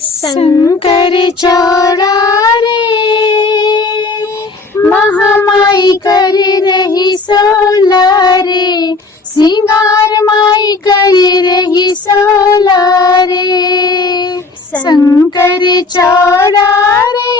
शंकर चौरा रे महामाई कर रही सोला रे, सिंगार माई कर रही सोला रे। शंकर चौरा रे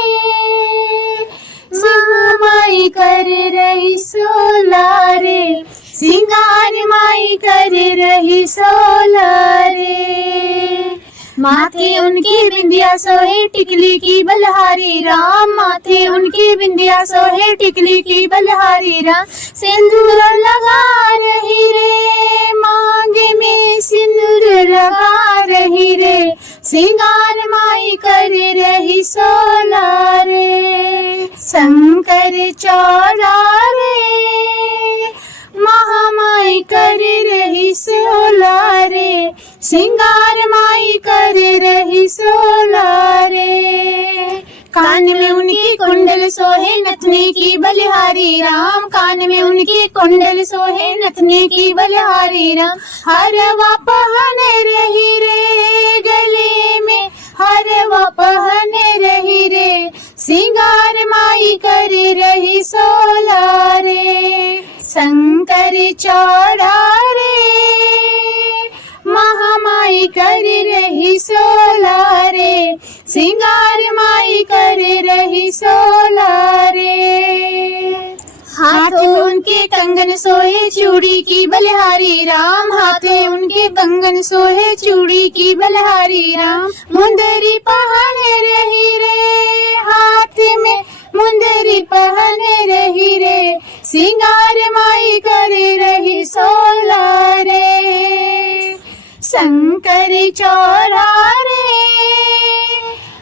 महामाई कर रही सोला रे, सिंगार माई कर रही सोला रे। माथे उनकी बिंदिया सोहे टिकली की बलहारी राम, माथे उनकी बिंदिया सोहे टिकली की बलहारी राम। सिंदूर लगा रही रे मांग में सिंदूर लगा रही रे, सिंगार माई कर रही सोला रे। शंकर चौरा रे महामाई कर रही सोला रे, सिंगार माई कर रही सोला रे। कान में उनकी कुंडल सोहे नथनी की बलिहारी राम, कान में उनकी कुंडल सोहे नथनी की बलिहारी राम। हरवा पहन रही रे गले में, हरवा पहन रही रे, सिंगार माई कर रही सोला रे। शंकर चौरा रे महामाई कर रही सोला रे, सिंगार माई कर रही सोला रे। हाथों उनके कंगन सोहे चूड़ी की बलिहारी राम, हाथे उनके कंगन सोहे चूड़ी की बलिहारी राम। मुंदरी पहन रही रे हाथ में, मुंदरी पहन रही रे, सिंगार माई कर रही सोला रे। शंकर चौरा रे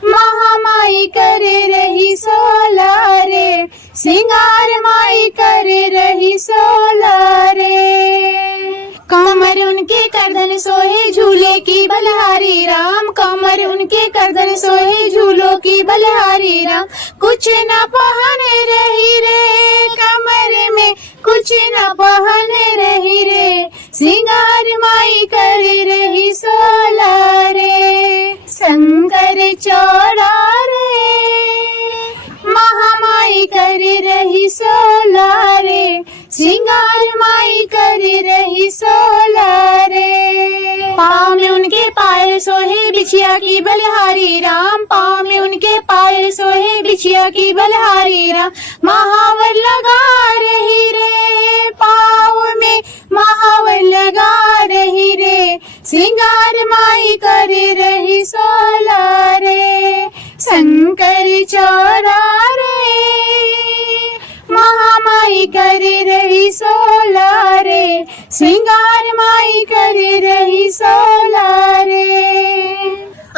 महामाई कर रही सोला रे, सिंगार माई कर रही सोला रे। कमर उनके करधन सोहे झूले की बलहारी राम, कमर उनके करधन सोहे झूलों की बलहारी राम। कुछ न पहन रही रे कमर में, कुछ न पहन रही रे, सिंगार माई कर रही सोला रे। शंकर चौरा रे महामाई कर रही सोला रे, सिंगार माई कर रही सोला रे। पाँव में उनके पायल सोहे बिछिया की बलहारी राम, पाँव में उनके पायल सोहे बिछिया की बलहारी राम। महावर लगा रही रे पाँव में, महावर लगा रही रे, सिंगार माई कर रही सोला रे। शंकर चौरा रे महामाई कर रही सोला रे, सिंगार माई कर रही सोला रे।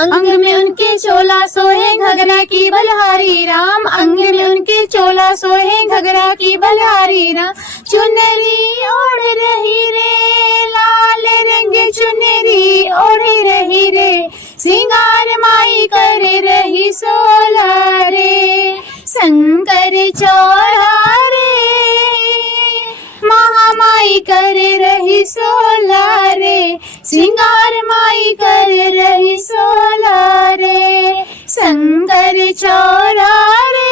अंग में उनके चोला सोहे घगरा की बलहारी राम, अंग में उनके चोला सोहे घगरा की बलहारी राम। चुनरी ओढ़ रही रे लाल रंग चुनरी ओढ़ रही रे, सिंगार माई कर रही सोला रे। शंकर चौरा रे महामाई कर रही सोला रे, सिंगार माई कर रही सोला रे। शंकर चौरा रे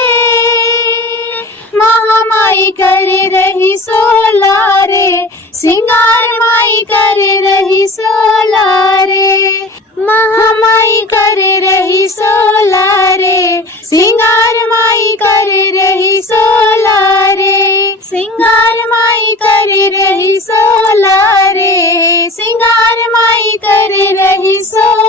महामाई कर रही सोला रे, सिंगार माई कर रही सोला रे। महामाई कर रही सोला रे, सिंगार माई कर रही सोला रे, सिंगार माई कर रही सोला रे, सिंगार माई कर रही सोला।